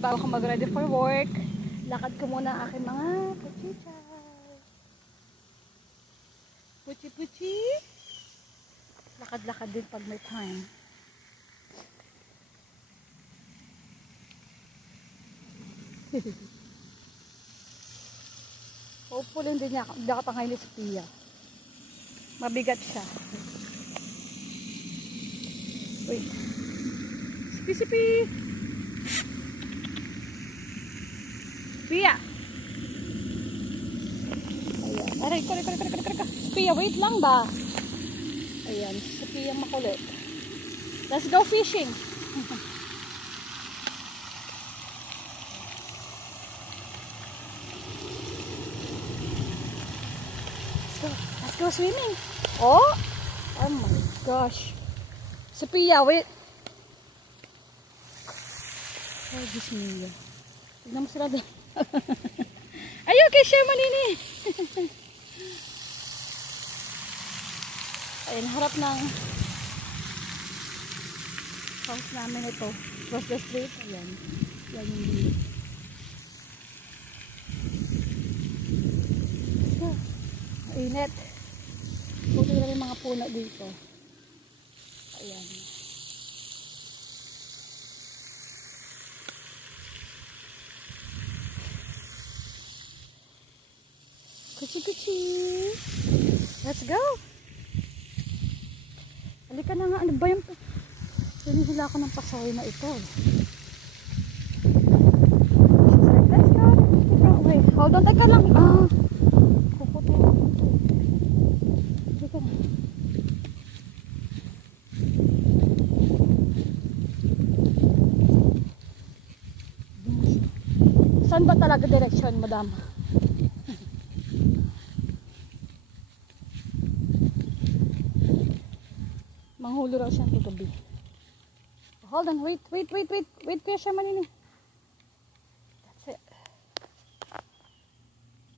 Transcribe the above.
Bago ko mag-ready for work, lakad ko muna ang aking mga puchichay. Puchi-puchi. Lakad-lakad din pag may time. Hopefully hindi ako pangaili sa Pia. Mabigat siya. Wait. Sipi-sipi. Pia. Ayan. Aray, kore. Pia, wait lang ba? Ayan, si Pia makulit. Let's go fishing. Let's go swimming. Oh my gosh. Si Pia, wait. Oh, Diyos mio. Tignan mo sila doon. Ayaw kay share manini. Ayun, harap ng house namin ito. Across the street. Ayan. Yan yung view. Let's go. Mainit. Buti na rin mga puno dito. Ayan. Kuchi-kuchi. Let's go. Halika na nga. Ano ba yung... Sinihila ako ng pasoy na ito. Let's go. Wait. Hold on. Teka lang. Puputi. Halika na. Saan ba talaga direction, madam? Manghulo raw siya ng gabi. Hold on, wait, kuya siya manini.